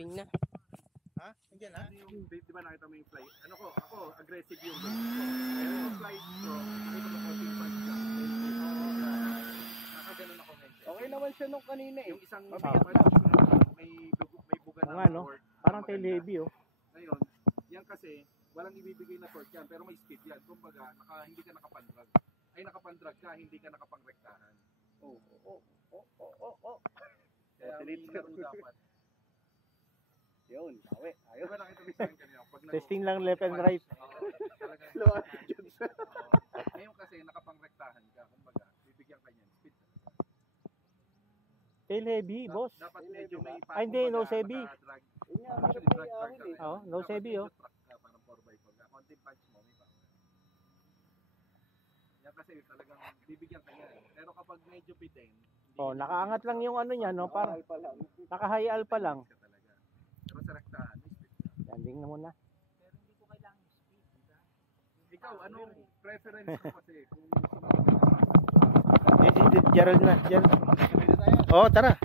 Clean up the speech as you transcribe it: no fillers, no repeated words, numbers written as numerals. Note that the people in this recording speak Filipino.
Lambing na. Ha? Nandiyan ha? Di ba nakita mo yung fly? Ano ko? Ako, aggressive yung gusto ko. Pero yung flight ko, nakita mo ko yung flight ka. Nakaganon ako ngayon. Okay naman siya nung kanina eh. Yung isang may buga na Ano? torque. Parang tail heavy oh. Ngayon, yan kasi, walang ibibigay na torque yan, pero may speed yan. Kumbaga, hindi ka nakapandrag. Ay, nakapandrag ka, hindi ka nakapangrektahan. Kaya laro dapat. Yun, lawi. Di ba nakita mo sa akin kanina? Testing lang left and right. Slow attitude. Ngayon kasi, nakapangrektahan ka. Kumbaga, bibigyan ka niyan. Speed. Tail heavy, boss. Dapat medyo may Ay, hindi, no heavy. nakadrag. Yun nga, Actually, hirap drag na car yung ka eh. rin. Oh, no Dapat heavy medyo oh. truck ka, parang 4x4 ka. Konting punch mo, may power. Yan kasi talagang bibigyan ka yan. Pero kapag medyo bitin, Oh, nakaangat lang yung ano niya, no? Parang pa lang. naka-high pa lang. ka talaga. Pero sa rektahan, may speed ka. Landing na muna. Pero hindi ko kailangan yung speed, di ba? Ikaw, anong preference mo kasi kung gusto mo? Gerald na. Gerald. Oh, tara.